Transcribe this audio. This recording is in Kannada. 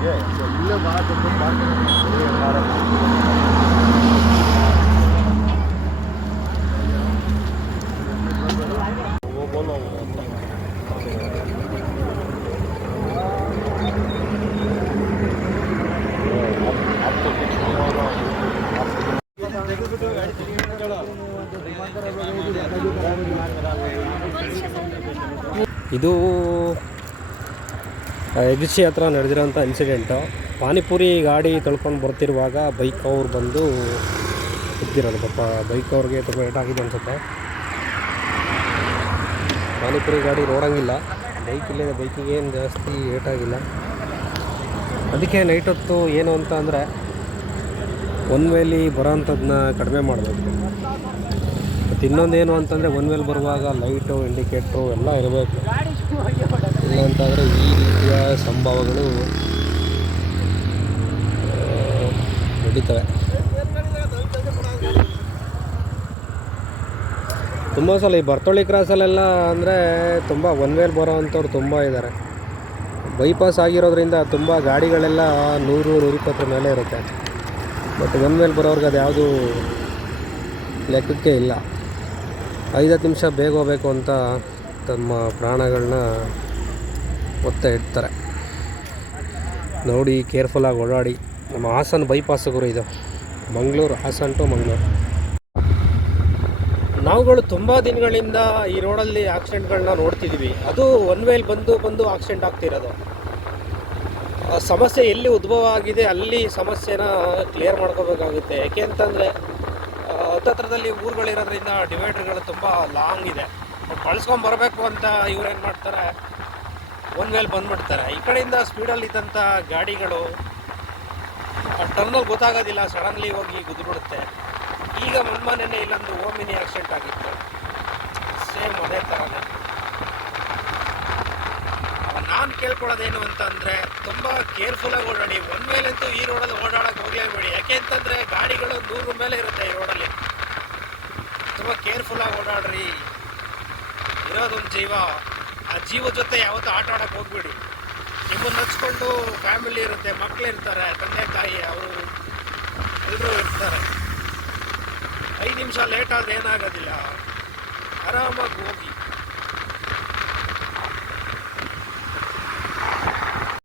ಇಲ್ಲೇ ಇದು ಎಗ್ಸಿ ಹತ್ರ ನಡೆದಿರೋಂಥ ಇನ್ಸಿಡೆಂಟು. ಪಾನಿಪುರಿ ಗಾಡಿ ತೊಳ್ಕೊಂಡು ಬರ್ತಿರುವಾಗ ಬೈಕ್ ಅವ್ರು ಬಂದು ಇದ್ದಿರೋದು. ಪಾಪ ಬೈಕ್ ಅವ್ರಿಗೆ ತುಂಬ ಏಟಾಗಿದೆ ಅನಿಸುತ್ತೆ. ಪಾನಿಪುರಿ ಗಾಡಿ ನೋಡೋಂಗಿಲ್ಲ, ಬೈಕ್ ಇಲ್ಲದೆ ಬೈಕಿಗೆ ಏನು ಜಾಸ್ತಿ ಏಟಾಗಿಲ್ಲ. ಅದಕ್ಕೆ ನೈಟ್ ಹೊತ್ತು ಏನು ಅಂತ ಅಂದರೆ ಒನ್ ವೇಲಿ ಬರೋವಂಥದ್ದನ್ನ ಕಡಿಮೆ ಮಾಡಬೇಕು. ಮತ್ತು ಇನ್ನೊಂದೇನು ಅಂತಂದರೆ ಒನ್ ವೇಲಿ ಬರುವಾಗ ಲೈಟು ಇಂಡಿಕೇಟ್ರು ಎಲ್ಲ ಇರಬೇಕು. ಇಲ್ಲ ಅಂತಂದರೆ ಈ ರೀತಿಯ ಸಂಭವಗಳು ನಡೀತವೆ. ತುಂಬ ಸಲ ಈ ಬರ್ತೊಳ್ಳಿ ಕ್ರಾಸಲ್ಲೆಲ್ಲ ಅಂದರೆ ತುಂಬ ಒನ್ ವೇಲ್ ಬರೋ ಅಂಥವ್ರು ತುಂಬ ಇದ್ದಾರೆ. ಬೈಪಾಸ್ ಆಗಿರೋದ್ರಿಂದ ತುಂಬ ಗಾಡಿಗಳೆಲ್ಲ 100-120 ಮೇಲೆ ಇರುತ್ತೆ. ಬಟ್ ಒನ್ ವೇಲ್ ಬರೋರ್ಗೆ ಅದು ಯಾವುದೂ ಲೆಕ್ಕಕ್ಕೆ ಇಲ್ಲ. 5-10 ನಿಮಿಷ ಬೇಗ ಹೋಗಬೇಕು ಅಂತ ತಮ್ಮ ಪ್ರಾಣಗಳನ್ನ ಒತ್ತೆ ಇಡ್ತಾರೆ. ನೋಡಿ, ಕೇರ್ಫುಲ್ಲಾಗಿ ಓಡಾಡಿ. ನಮ್ಮ ಹಾಸನ ಬೈಪಾಸ್ ಗುರು ಇದು, ಮಂಗಳೂರು, ಹಾಸನ ಟು ಮಂಗಳೂರು. ನಾವುಗಳು ತುಂಬ ದಿನಗಳಿಂದ ಈ ರೋಡಲ್ಲಿ ಆಕ್ಸಿಡೆಂಟ್ಗಳನ್ನ ನೋಡ್ತಿದ್ದೀವಿ. ಅದು ಒನ್ ವೇಲ್ ಬಂದು ಆಕ್ಸಿಡೆಂಟ್ ಆಗ್ತಿರೋದು. ಸಮಸ್ಯೆ ಎಲ್ಲಿ ಉದ್ಭವ ಆಗಿದೆ ಅಲ್ಲಿ ಸಮಸ್ಯೆನ ಕ್ಲಿಯರ್ ಮಾಡ್ಕೋಬೇಕಾಗುತ್ತೆ. ಯಾಕೆ ಅಂತಂದರೆ ಹತ್ತತ್ರದಲ್ಲಿ ಊರುಗಳಿರೋದ್ರಿಂದ ಡಿವೈಡರ್ಗಳು ತುಂಬ ಲಾಂಗ್ ಇದೆ. ಬಳಸ್ಕೊಂಡು ಬರಬೇಕು ಅಂತ ಇವ್ರು ಏನು ಮಾಡ್ತಾರೆ, ಒನ್ ವೇಲ್ ಬಂದುಬಿಡ್ತಾರೆ. ಈ ಕಡೆಯಿಂದ ಸ್ಪೀಡಲ್ಲಿದ್ದಂಥ ಗಾಡಿಗಳು ಟರ್ನಲ್ಲಿ ಗೊತ್ತಾಗೋದಿಲ್ಲ, ಸಡನ್ಲಿ ಹೋಗಿ ಗುದ್ದುಬಿಡುತ್ತೆ. ಈಗ ಮೊನ್ನೆ ಇಲ್ಲೊಂದು ಓಮಿನಿ ಆಕ್ಸಿಡೆಂಟ್ ಆಗಿತ್ತು, ಸೇಮ್ ಅದೇ ಥರನೇ. ನಾನು ಕೇಳ್ಕೊಳ್ಳೋದೇನು ಅಂತಂದರೆ ತುಂಬ ಕೇರ್ಫುಲ್ಲಾಗಿ ಓಡಾಡಿ. ಒನ್ ವೇಲಂತೂ ಈ ರೋಡಲ್ಲಿ ಓಡಾಡೋಕ್ಕೆ ಹೋಗಲೇಬೇಡಿ. ಯಾಕೆ ಅಂತಂದರೆ ಗಾಡಿಗಳು 100 ಮೇಲೆ ಇರುತ್ತೆ ಈ ರೋಡಲ್ಲಿ. ತುಂಬ ಕೇರ್ಫುಲ್ಲಾಗಿ ಓಡಾಡ್ರಿ. ಇರೋದೊಂದು ಜೀವ, ಆ ಜೀವದ ಜೊತೆ ಯಾವತ್ತೂ ಆಟ ಆಡೋಕ್ಕೆ ಹೋಗ್ಬೇಡಿ. ನಿಮ್ಮನ್ನು ಹಚ್ಕೊಂಡು ಫ್ಯಾಮಿಲಿ ಇರುತ್ತೆ, ಮಕ್ಕಳಿರ್ತಾರೆ, ತಂದೆ ತಾಯಿ ಅವರು ಎಲ್ಲರೂ ಇರ್ತಾರೆ. 5 ನಿಮಿಷ ಲೇಟ್ ಆದರೆ ಏನಾಗೋದಿಲ್ಲ, ಆರಾಮಾಗಿ ಹೋಗಿ.